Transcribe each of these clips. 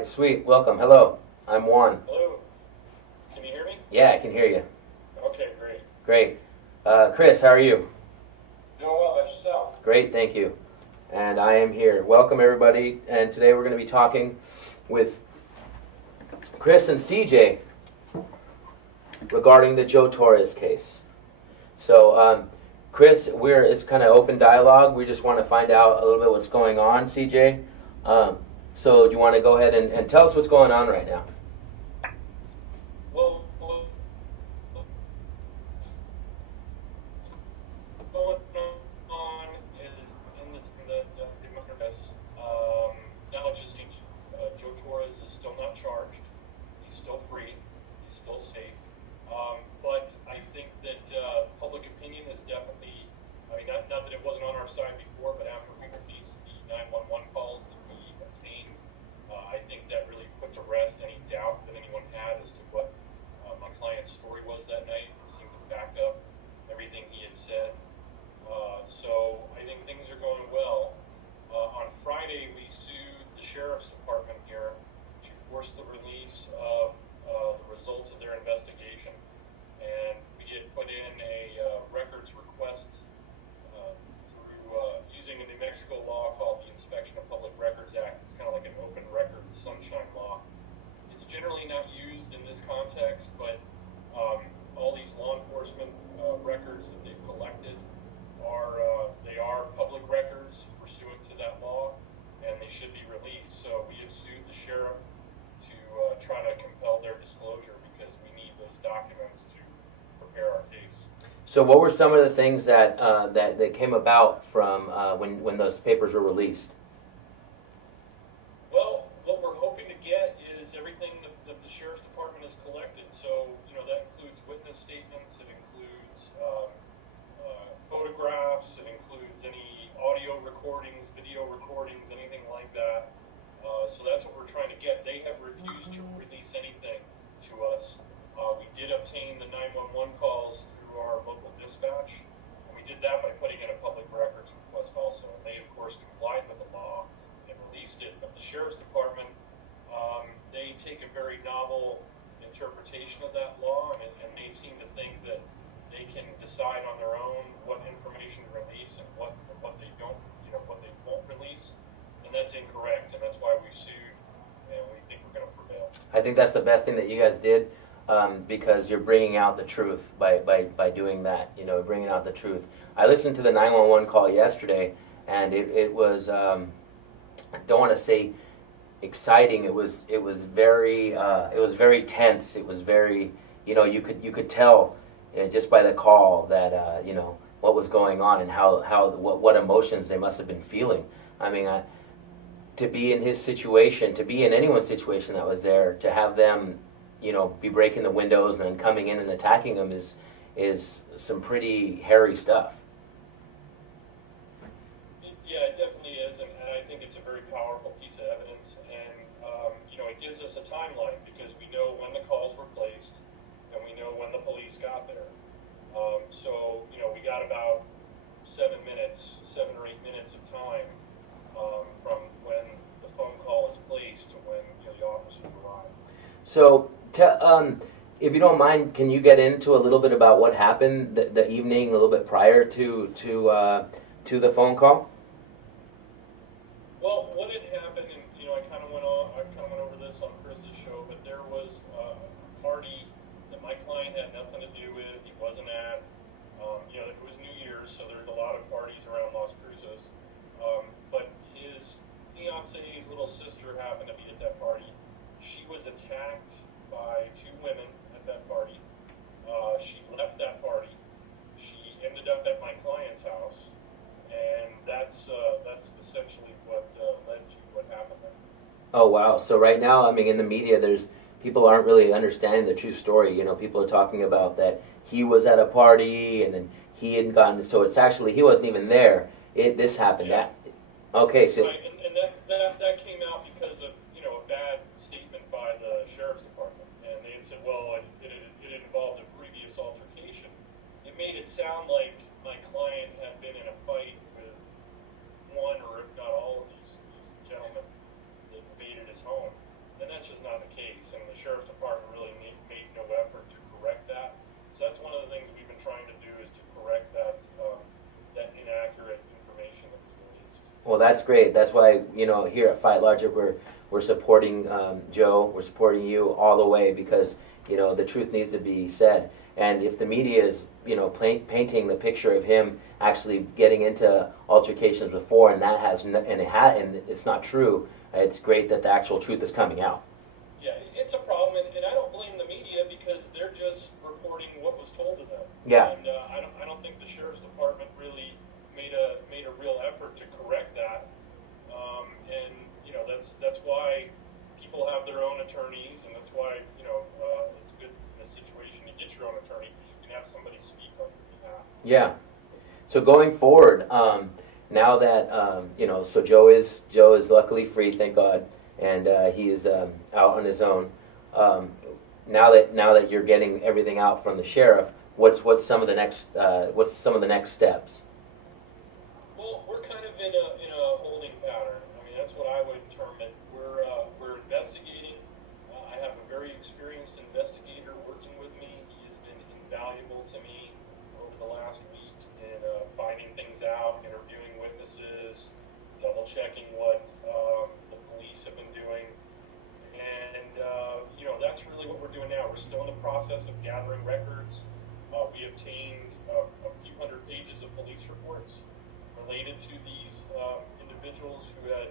right, sweet. Welcome. Hello. I'm Juan. Hello. Can you hear me? Yeah, I can hear you. Okay, great. Great. Chris, how are you? Doing well. About yourself? Great, thank you. And I am here. Welcome, everybody. And today we're going to be talking with Chris and CJ regarding the Joe Torrez case. So, Chris, it's kind of open dialogue. We just want to find out a little bit what's going on, CJ. So do you want to go ahead and tell us what's going on right now? Well, going on is in the must now it just seems Joe Torrez is still not charged. He's still free. He's still safe. But I think that public opinion is definitely, I mean, not that it wasn't on our side before, but after we released the 911 calls that we obtained, I think that really put to rest any doubt that anyone had as to what my client's story was that night. It seemed to back up everything he had said. So I think things are going well. On Friday, we sued the sheriff's department here to force the release of the results of their investigation. And we had put in a records request through using a New Mexico law called the Inspection of Public Records Act. It's kind of like an open record sunshine law. It's generally not used in this context, but all these law enforcement records that they've collected are public records pursuant to that law, and they should be released. So we have sued the sheriff to try to compel their disclosure because we need those documents to prepare our case. So what were some of the things that came about from when those papers were released? Well, what we're hoping to get is everything that the sheriff's department has collected. So, that includes witness statements, it includes photographs, it includes any audio recordings, video recordings, anything like that. So that's what we're trying to get. They have refused to release anything to us. We did obtain the 911 calls through our local dispatch, and we did that by putting in a public records request also. And they, of course, complied with the law and released it. But the sheriff's department, they take a very novel interpretation of that law, and they seem to think that they can decide on their own what information to release and what they don't, what they won't release. And that's incorrect, and that's why we sued, and we think we're going to prevail. I think that's the best thing that you guys did, because you're bringing out the truth by doing that. Bringing out the truth. I listened to the 911 call yesterday, and it was I don't want to say exciting. It was very tense. It was very you could tell just by the call that what was going on and what emotions they must have been feeling. I mean, to be in his situation, to be in anyone's situation that was there, to have them, be breaking the windows and then coming in and attacking them is some pretty hairy stuff. Yeah, it definitely is, and I think it's a very powerful piece of evidence, and it gives us a timeline because we know when the calls were placed, and we know when the police got there. So we got about 7 or 8 minutes of time from when the phone call is placed to when the officers arrive. So, if you don't mind, can you get into a little bit about what happened the evening, a little bit prior to the phone call? Well, what had happened, and I kind of went over this on Chris's show, but there was a party that my client had nothing to do with. He wasn't at. It was New Year's, so there's a lot of parties around Las Cruces. But his fiancee's little sister happened to be at that party. She was attacked by 2 women at that party. She left that party. She ended up at my client's house, and that's essentially what led to what happened there. Oh wow! So right now, I mean, in the media, people aren't really understanding the true story. People are talking about that he was at a party and then he hadn't gotten. So it's actually he wasn't even there. This happened. Yeah. Okay, so. Right, and that came out because of a bad statement by the sheriff's department, and they had said, well, it involved a previous altercation. It made it sound like my client had been in a fight with one or if not all of these gentlemen that invaded his home. that's great. That's why, here at Fight Logic, we're supporting Joe. We're supporting you all the way because, the truth needs to be said. And if the media is, painting the picture of him actually getting into altercations before, and it's not true, it's great that the actual truth is coming out. Yeah, it's a problem, and I don't blame the media because they're just reporting what was told to them. Yeah. And I don't think the sheriff's department really made a real effort to correct that. And that's why people have their own attorneys, and that's why it's good in this situation to get your own attorney and have somebody speak on your behalf. Yeah. So going forward, now that so Joe is luckily free, thank God, and he is out on his own. Now that you're getting everything out from the sheriff, what's some of the next steps? Well, we're kind of in a holding pattern. I mean, that's what I would term it. We're investigating. I have a very experienced investigator working with me. He has been invaluable to me over the last week in finding things out, interviewing witnesses, double checking what the police have been doing, and that's really what we're doing now. We're still in the process of gathering records. We obtained a few hundred pages of police reports related to these individuals who had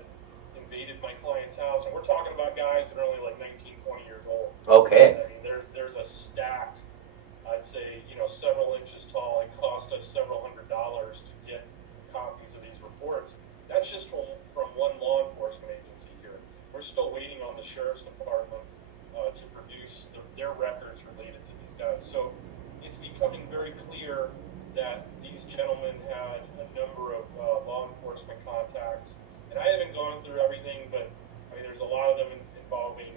invaded my client's house, and we're talking about guys that are only like 19, 20 years old. Okay. I mean, there's a stack, I'd say, several inches tall. It cost us several $100s to get copies of these reports. That's just from one law enforcement agency here. We're still waiting on the sheriff's department to produce their records related to these guys. So it's becoming very clear that these gentlemen had a number of law enforcement contacts. And I haven't gone through everything, but I mean, there's a lot of them involving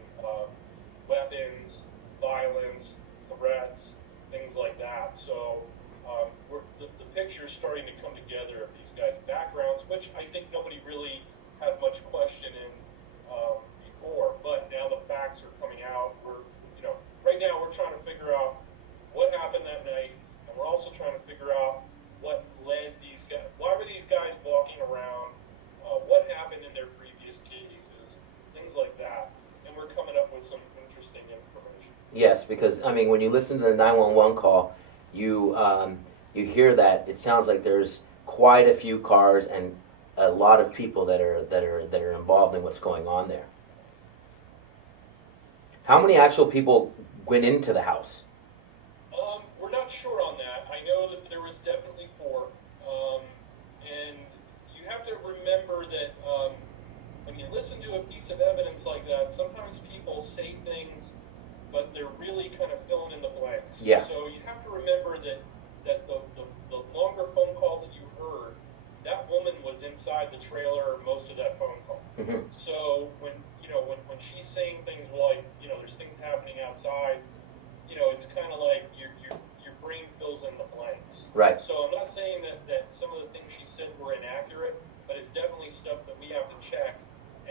weapons, violence, threats, things like that. So the picture's starting to come together of these guys' backgrounds, which I think nobody really had much question in before. But now the facts are coming out. Right now we're trying to figure out what happened that night, and we're also trying to figure out what led these guys. Why were these guys walking around? What happened in their previous cases? Things like that. And we're coming up with some interesting information. Yes, because I mean, when you listen to the 911 call, you hear that it sounds like there's quite a few cars and a lot of people that are involved in what's going on there. How many actual people went into the house? We're not sure on that. I know that there was definitely 4. And you have to remember that when you listen to a piece of evidence like that, sometimes people say things, but they're really kind of filling in the blanks. Yeah. So you have to remember that the longer phone call that you heard, that woman was inside the trailer most of that phone call. Mm-hmm. So when she's saying things like, there's things happening outside, it's kind of like your brain fills in the blanks. Right. So I'm not saying that some of the things she said were inaccurate, but it's definitely stuff that we have to check.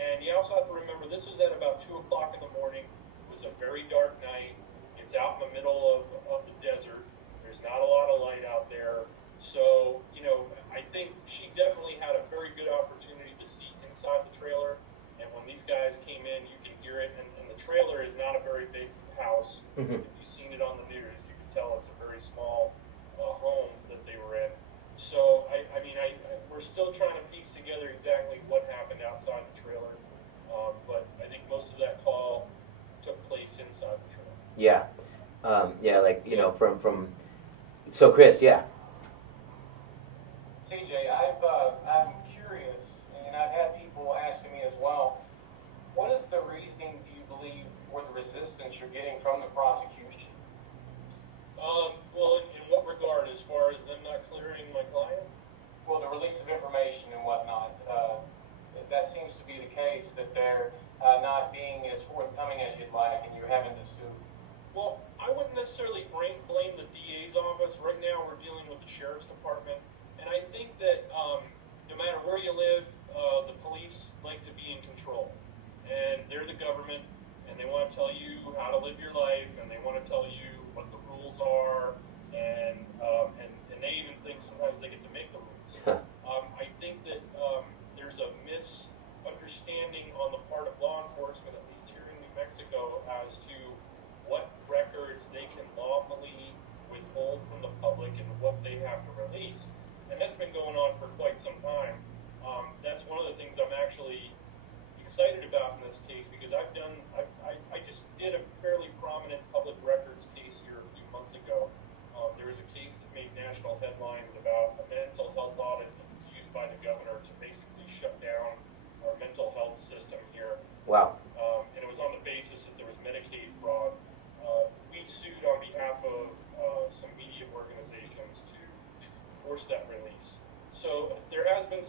And you also have to remember this was at about 2 o'clock in the morning. It was a very dark night. It's out in the middle of the desert. There's not a lot of light out there. So, I think she definitely had a very good opportunity to see inside the trailer. And when these guys came in, you can hear it. And the trailer is not a very big house. Mm-hmm. If you've seen it on the news, you can tell it's a very small home that they were in. So, we're still trying to piece together exactly what happened outside the trailer. But I think most of that call took place inside the trailer. Yeah. From so Chris, yeah. CJ, I'm curious, and I've had people asking me as well, what is the reasoning, do you believe, for the resistance you're getting from the prosecution? Well, in what regard? As far as them not clearing my client? Well, the release of information and whatnot. That seems to be the case, that they're not being as forthcoming as you'd like, and you're having to sue. Well, I wouldn't necessarily blame the DA's office. Right now we're dealing with the sheriff's department. And I think that no matter where you live, the police like to be in control. And they're the government, and they want to tell you how to live your life, and they want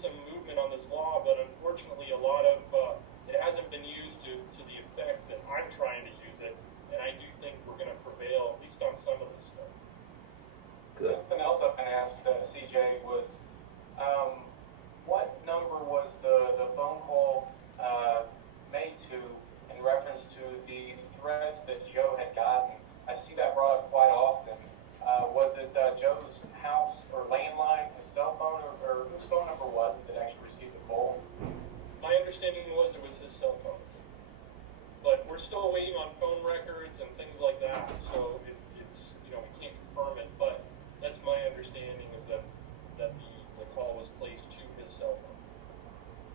some movement on this law, but unfortunately a lot of it hasn't been used to the effect that I'm trying to use it, and I do think we're going to prevail, at least on some of this stuff. Good. Something else I've been asked, CJ, was what number was the phone call made to in reference to the threats that Joe had gotten? I see that brought up quite often. Was it Joe's house or landline, his cell phone, or whose phone number was it that actually received the call? My understanding was it was his cell phone, but we're still waiting on phone records and things like that, so it's we can't confirm it, but that's my understanding is that the call was placed to his cell phone.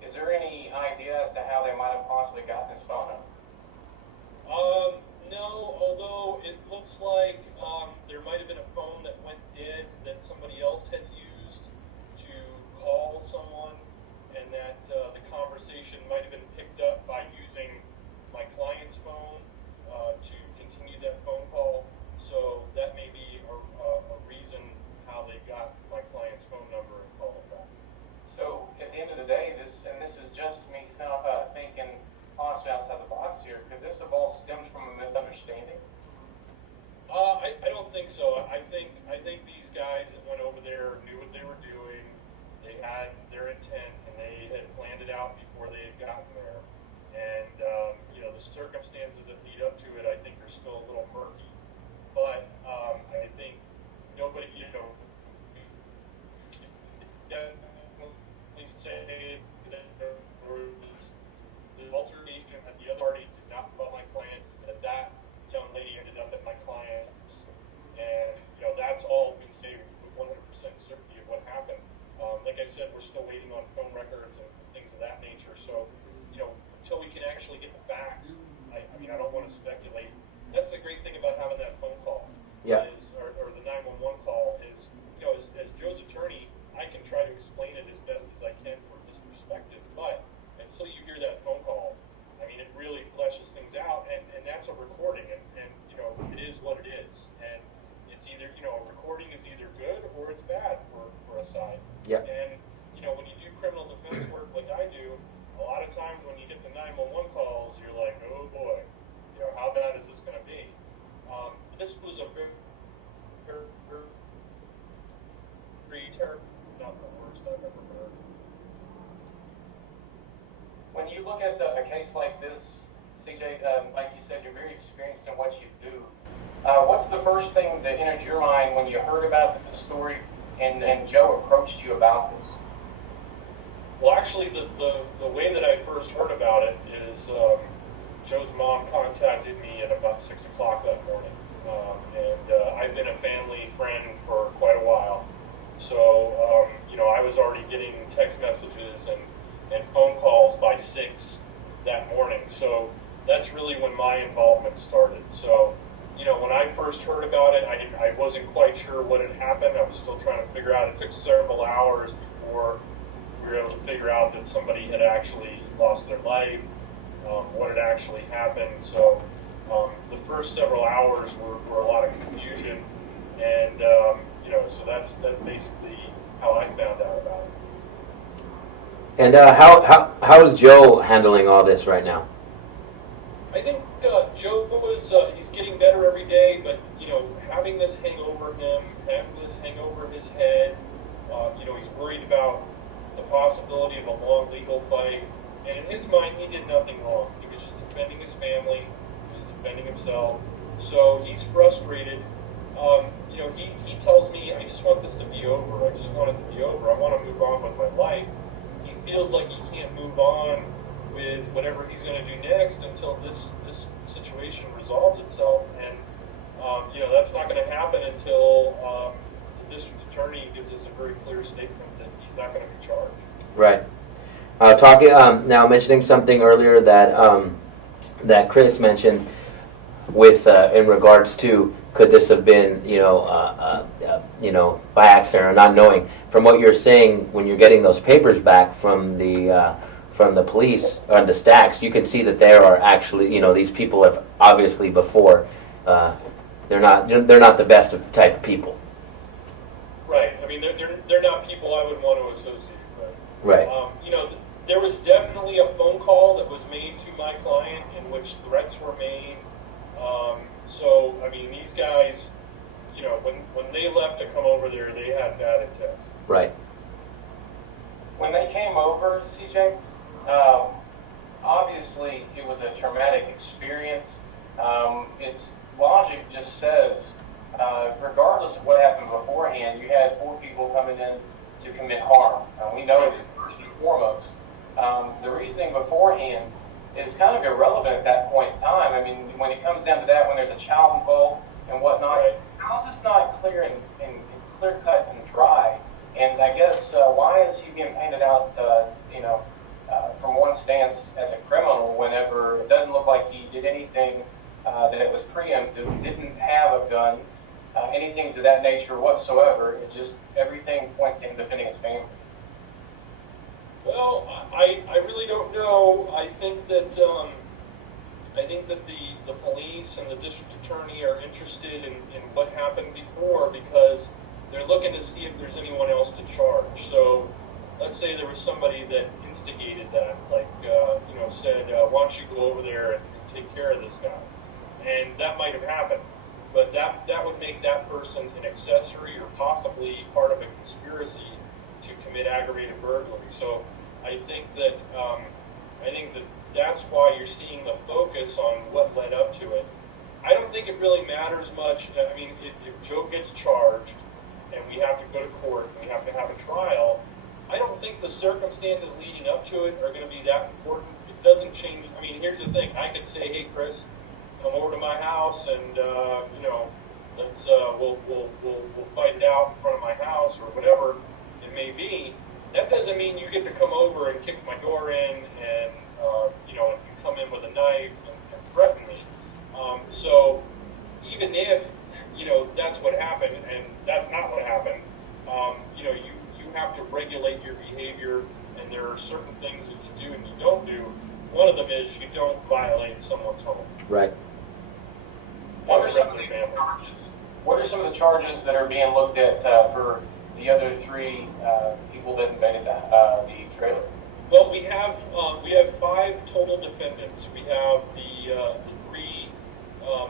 Is there any idea as to how they might have possibly gotten his phone number? No, although it looks like there might have been a phone that went dead that somebody else had used to call someone, and that the conversation might have been picked up by using my client's phone to continue that phone call. So that may be a reason how they got my client's phone number and called it back. So at the end of the day, this is just me thinking honestly outside the box here, could this have all stemmed from a misunderstanding? I don't think so. I think these guys that went over there knew what they were doing. They had their intent, and they had planned it out before they had gotten there. And the circumstances that lead up to it, I think, are still a little murky. But I think nobody, definitely say that there was the altercation at the other party did not involve my client, that young lady ended up at my client's, and that's all been saved with 100% certainty of what happened. Like I said, we're still waiting on phone records and things of that nature. So until we can actually get the facts, I don't want to speculate. That's the great thing about having that phone call. Yeah. Or the 911 call is, as Joe's attorney, I can try to explain it as best as I can from his perspective. But until you hear that phone call, it really fleshes things out, and that's a recording, and it is what it is, and it's either a recording is either good or it's bad for a side. Yeah. And when you do criminal defense work like I do, a lot of times when you get the 911 calls, you're like, oh boy, how bad is this going to be? This was a very terrible, not the worst I've ever heard. When you look at a case like this, CJ, like you said, you're very experienced in what you do. What's the first thing that entered your mind when you heard about the story and Joe approached you about this? Well, actually, the way that I first heard about it is Joe's mom contacted me at about 6 o'clock that morning. I've been a family friend for quite a while. So, I was already getting text messages and phone calls by 6 that morning. So that's really when my involvement started. So, when I first heard about it, I wasn't quite sure what had happened. I was still trying to figure out. It took several hours before we were able to figure out that somebody had actually lost their life, what had actually happened. So the first several hours were a lot of confusion, and so that's basically how I found out about it. And how is Joe handling all this right now? I think Joe he's getting better every day, but having this hang over him, having this hang over his head, he's worried about the possibility of a long legal fight, and in his mind, he did nothing wrong. He was just defending his family, he was defending himself, so he's frustrated. He tells me, I just want this to be over. I just want it to be over. I want to move on with my life. He feels like he can't move on with whatever he's going to do next until this situation resolves itself, and that's not going to happen until the district attorney gives us a very clear statement that he's not going to be charged. Right. Talking now, mentioning something earlier that Chris mentioned with in regards to could this have been by accident or not knowing. From what you're saying, when you're getting those papers back from the police or the stacks, you can see that there are actually these people have obviously before they're not the best of type of people. Right. They're not people I would want to associate with. Right. There was definitely a phone call that was made to my client in which threats were made. So, I mean, these guys, when they left to come over there, they had that intent. Right. When they came over, CJ, obviously it was a traumatic experience. Its logic just says, regardless of what happened beforehand, you had 4 people coming in to commit harm. We know it first and foremost. The reasoning beforehand is kind of irrelevant at that point in time. I mean, when it comes down to that, when there's a child involved and whatnot, how is this not clear and clear cut and dry? And I guess why is he being painted out, from one stance as a criminal whenever it doesn't look like he did anything that it was preemptive, didn't have a gun, anything to that nature whatsoever? It just, everything points to him defending his family. Well, I really don't know. I think that the police and the district attorney are interested in what happened before because they're looking to see if there's anyone else to charge. So let's say there was somebody that instigated that, like, said, why don't you go over there and take care of this guy? And that might have happened. But that would make that person an accessory or possibly part of a conspiracy to commit aggravated burglary. So I think that that's why you're seeing the focus on what led up to it. I don't think it really matters much. I mean, if Joe gets charged and we have to go to court and we have to have a trial, I don't think the circumstances leading up to it are going to be that important. It doesn't change. I mean, here's the thing. I could say, hey, Chris, come over to my house and let's we'll fight it out in front of my house or whatever it may be. That doesn't mean you get to come over and kick my door in and and come in with a knife and threaten me. So even if that's what happened and that's not what happened, you have to regulate your behavior, and there are certain things that you do and you don't do. One of them is you don't violate someone's home. Right. What are some of the charges that are being looked at for the other 3 people that invaded the trailer? Well, we have 5 total defendants. We have the 3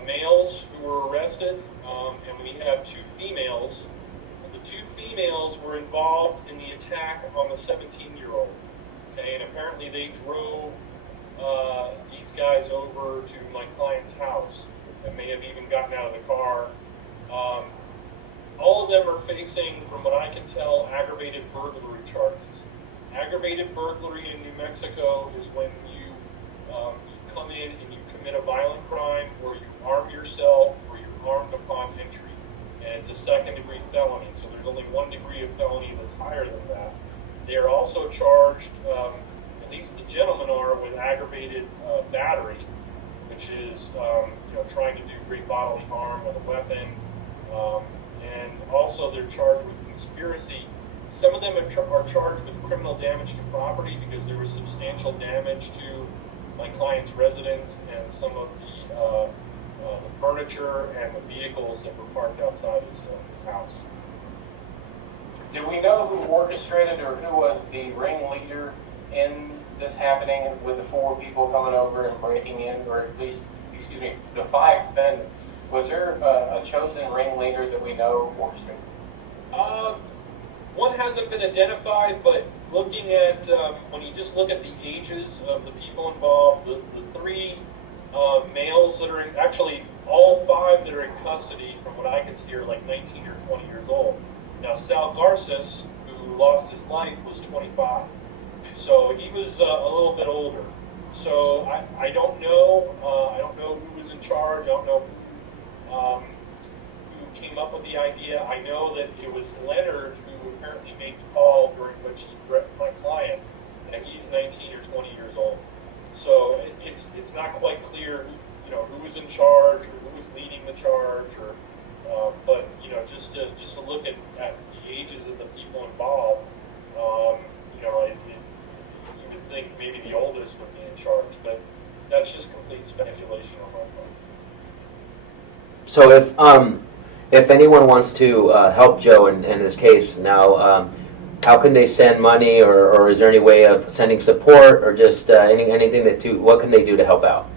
males who were arrested, and we have 2 females. The 2 females were involved in the attack on the 17-year-old. Okay, and apparently they drove these guys over to my client's house and may have even gotten out of the car. All of them are facing, from what I can tell, aggravated burglary charges. Aggravated burglary in New Mexico is when you come in and you commit a violent crime or you arm yourself or you're armed upon entry. And it's a second-degree felony, so there's only 1 degree of felony that's higher than that. They are also charged, at least the gentlemen are, with aggravated battery, which is trying to do great bodily harm with a weapon. And also they're charged with conspiracy. Some of them are charged with criminal damage to property because there was substantial damage to my client's residence and some of the furniture and the vehicles that were parked outside his house. Do we know who orchestrated or who was the ringleader in this happening with the 4 people coming over and breaking in, or at least, the 5 defendants? Was there a chosen ringleader that we know orchestrated? One hasn't been identified, but looking at, when you just look at the ages of the people involved, the 3 males that are actually all 5 that are in custody, from what I can see, are like 19 or 20 years old. Now, Sal Garces, who lost his life, was 25. So he was a little bit older. So I don't know. I don't know who was in charge. I don't know who came up with the idea. I know that it was Leonard who apparently made the call during which he threatened my client, and he's 19 or 20 years old. So it's not quite clear, who was in charge or who was leading the charge, or but just to look at the ages of the people involved, you would think maybe the oldest would be in charge, but that's just complete speculation on my part. So if anyone wants to help Joe in this case now, how can they send money, or is there any way of sending support, or just anything what can they do to help out?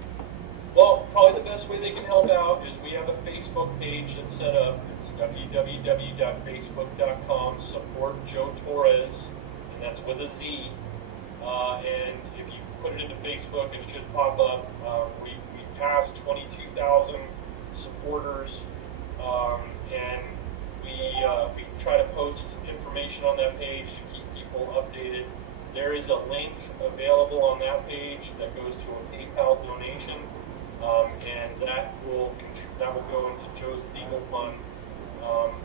Well, probably the best way they can help out is we have a Facebook page that's set up. It's www.facebook.com support Joe Torrez, and that's with a Z. And if you put it into Facebook, it should pop up. We passed 22,000 supporters, and we try to post information on that page to keep people updated. There is a link available on that page that goes to a PayPal donation, and that will go into Joe's legal fund,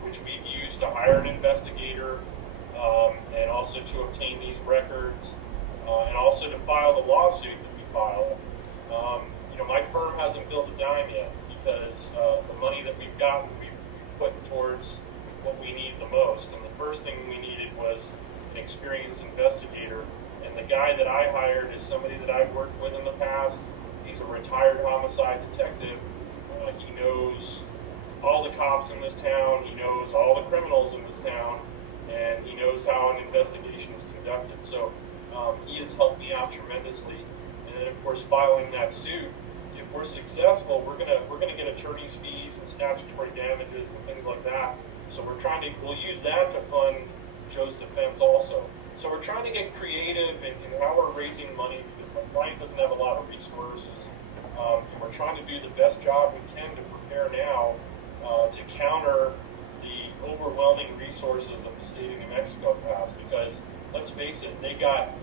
which we've used to hire an investigator, and also to obtain these records, and also to file the lawsuit that we filed. My firm hasn't built a dime yet because the money that we've gotten, we've put towards what we need the most. And the first thing we needed was an experienced investigator. And the guy that I hired is somebody that I've worked with in the past. He's a retired homicide detective. He knows all the cops in this town. He knows all the criminals in this town. And he knows how an investigation is conducted. So he has helped me out tremendously. And then, of course, filing that suit, if we're successful, we're gonna get attorney's fees and statutory damages and things like that. So we'll use that to fund Joe's defense also. So we're trying to get creative in how we're raising money because my client doesn't have a lot of resources. And we're trying to do the best job we can to prepare now to counter the overwhelming resources that the state of New Mexico has. Because let's face it, they got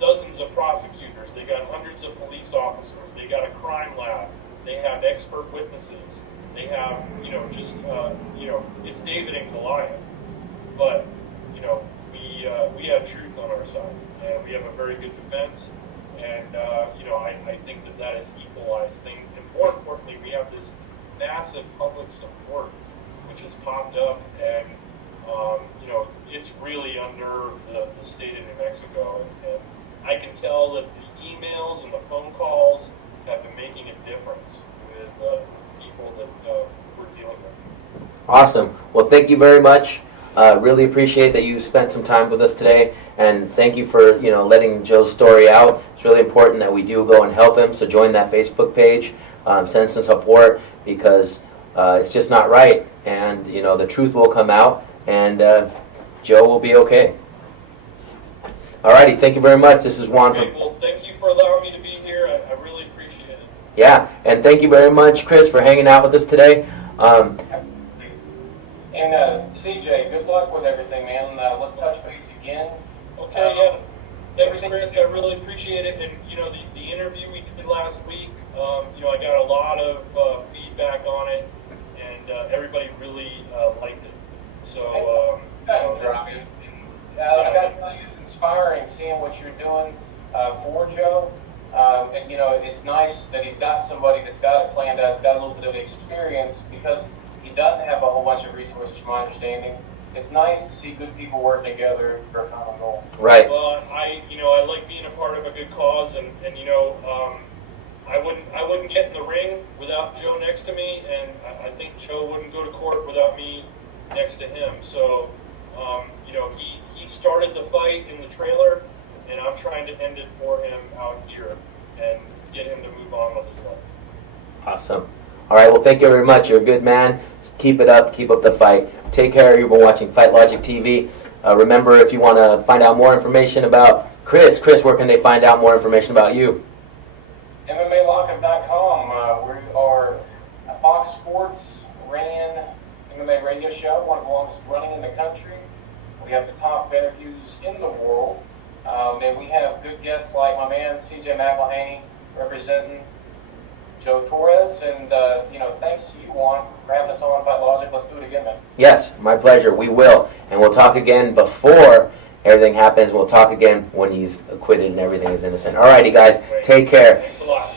dozens of prosecutors, they got hundreds of police officers, they got a crime lab, they have expert witnesses, they have, it's David and Goliath. But, we have truth on our side, and we have a very good defense, and, I think that has equalized things. And more importantly, we have this massive public support, which has popped up, and, it's really under the state of New Mexico. And I can tell that the emails and the phone calls have been making a difference with people that we're dealing with. Awesome. Well, thank you very much. Really appreciate that you spent some time with us today, and thank you for letting Joe's story out. It's really important that we do go and help him. So join that Facebook page, send some support, because it's just not right, and the truth will come out, and Joe will be okay. Alrighty, thank you very much. This is Juan. Well, thank you for allowing me to be here. I really appreciate it. Yeah, and thank you very much, Chris, for hanging out with us today. And CJ, good luck with everything, man. Let's touch base again. Okay, yeah. Thanks, Chris. I really appreciate it. And the interview we did last week, I got a lot of feedback on it, and everybody really liked it. So, I got to tell you, it's inspiring seeing what you're doing for Joe. And it's nice that he's got somebody that's got it planned out, that's got a little bit of experience, because he doesn't have a whole bunch of resources, from my understanding. It's nice to see good people working together for a common goal. Right. Well, I like being a part of a good cause, and I wouldn't get in the ring without Joe next to me, and I think Joe wouldn't go to court without me next to him. So, he started the fight in the trailer, and I'm trying to end it for him out here and get him to move on with his life. Awesome. All right, well, thank you very much. You're a good man. Just keep it up. Keep up the fight. Take care. You've been watching Fight Logic TV. Remember, if you want to find out more information about Chris, where can they find out more information about you? MMALockup.com. We are a Fox Sports ran MMA radio show, one of the longest running in the country. We have the top interviews in the world. And we have good guests like my man, CJ McElhinney, representing Joe Torrez. And, thanks to you, Juan, for having us on Fight Logic. Let's do it again, man. Yes, my pleasure. We will. And we'll talk again before everything happens. We'll talk again when he's acquitted and everything is innocent. All righty, guys. Take care. Thanks a lot.